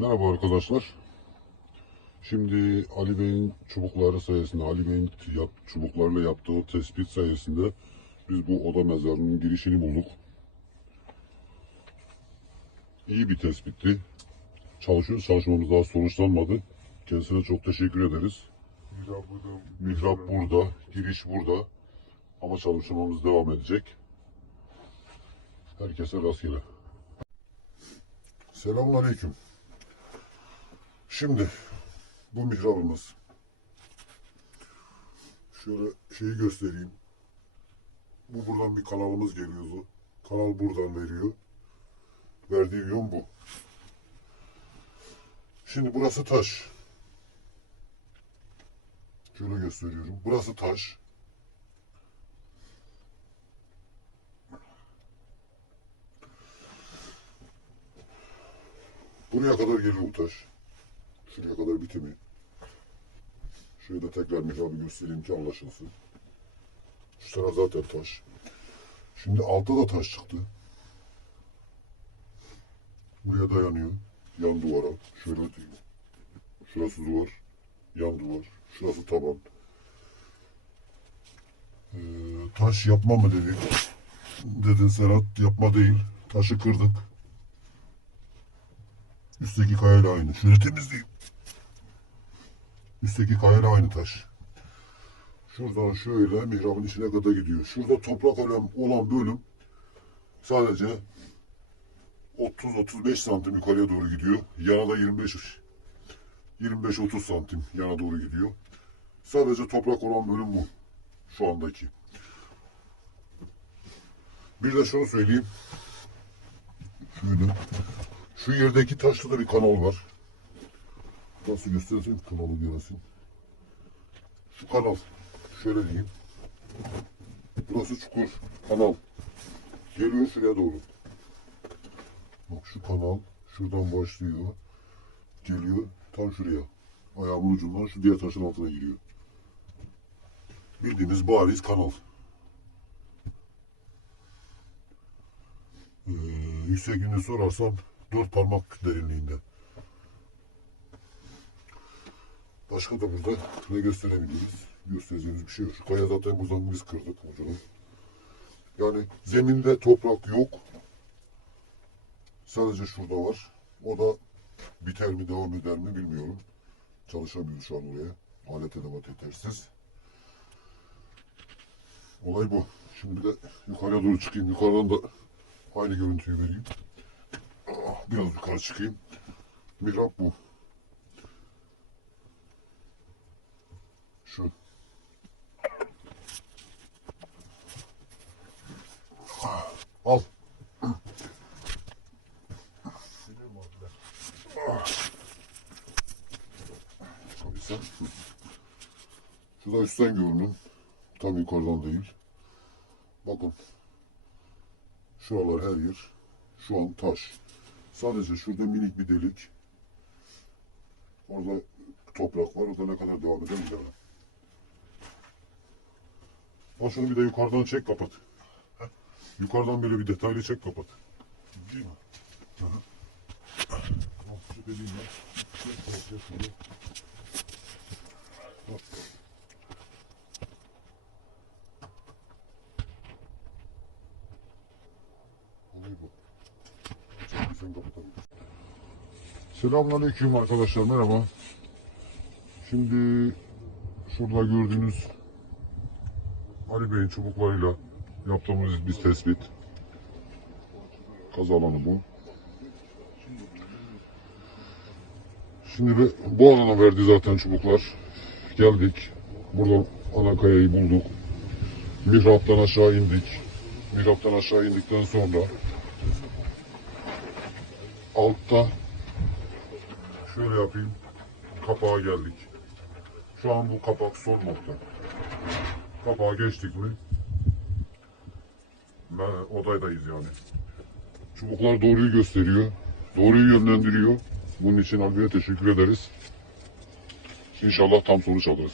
Merhaba arkadaşlar. Şimdi Ali Bey'in çubukları sayesinde, Ali Bey'in yap, çubuklarla yaptığı tespit sayesinde biz bu oda mezarının girişini bulduk. İyi bir tespitti. Çalışıyoruz. Çalışmamız daha sonuçlanmadı. Kendisine çok teşekkür ederiz. Mihrap burada. Mihrap burada, giriş burada. Ama çalışmamız devam edecek. Herkese rastgele. Selamun Aleyküm. Şimdi bu mihrabımız. Şöyle şeyi göstereyim. Bu buradan bir kanalımız geliyordu. Kanal buradan veriyor. Verdiği yön bu. Şimdi burası taş. Şöyle gösteriyorum. Burası taş. Buraya kadar gelir bu taş. Şuraya kadar bitimi. Şöyle tekrar mihrabı göstereyim ki anlaşılsın. Şu taraf zaten taş. Şimdi altta da taş çıktı. Buraya dayanıyor. Yan duvara. Şöyle diyeyim. Şurası duvar. Yan duvar. Şurası taban. Ee, taş yapma mı dedik. Dedin Serhat yapma değil. Taşı kırdık. Üstteki kayayla aynı. Şöyle temizleyeyim. Üstteki kayayla aynı taş. Şuradan şöyle mihrabın içine kadar gidiyor. Şurada toprak olan, olan bölüm sadece 30-35 santim yukarıya doğru gidiyor. Yana da 25 25-30 santim yana doğru gidiyor. Sadece toprak olan bölüm bu. Şu andaki. Bir de şunu söyleyeyim. Şöyle. Şu yerdeki taşta da bir kanal var. Nasıl göstersem kanalı göresin. Şu kanal. Şöyle diyeyim. Burası çukur. Kanal. Geliyor şuraya doğru. Bak şu kanal şuradan başlıyor. Geliyor tam şuraya. Ayağımın ucundan şu diğer taşın altına giriyor. Bildiğimiz bariz kanal. Ee, yüksekliğini sorarsan dört parmak derinliğinde. Başka da burada ne gösterebiliriz? Göstereceğimiz bir şey yok. Şu kaya zaten buradan biz kırdık ucunu. Yani zeminde toprak yok. Sadece şurada var. O da biter mi devam eder mi bilmiyorum. Çalışamıyor şu an oraya. Alet edevat yetersiz. Olay bu. Şimdi de yukarıya doğru çıkayım. Yukarıdan da aynı görüntüyü vereyim. Ah, Biraz yukarı çıkayım. Mihrap bu. Şu. Al. Sen. Şurada üstten görünün. Tam yukarıdan değil. Bakın. Şuralar her yer. Şu an taş. Sadece şurada minik bir delik. Orada toprak var. Orada ne kadar devam eder bilemem. Al şunu bir de yukarıdan çek kapat. Heh. Yukarıdan böyle bir detaylı çek kapat. Selamünaleyküm arkadaşlar merhaba. Şimdi şurada gördüğünüz Ali Bey'in çubuklarıyla yaptığımız bir tespit. Kaz alanı bu. Şimdi bu alana verdi zaten çubuklar. Geldik. Buradan ana kayayı bulduk. Mihraptan aşağı indik. Mihraptan aşağı indikten sonra altta şöyle yapayım. Kapağa geldik. Şu an bu kapak son nokta. Kapağa geçtik mi? Ben odaydayız yani. Çubuklar doğruyu gösteriyor. Doğruyu yönlendiriyor. Bunun için Albi'ye teşekkür ederiz. İnşallah tam sonuç alırız.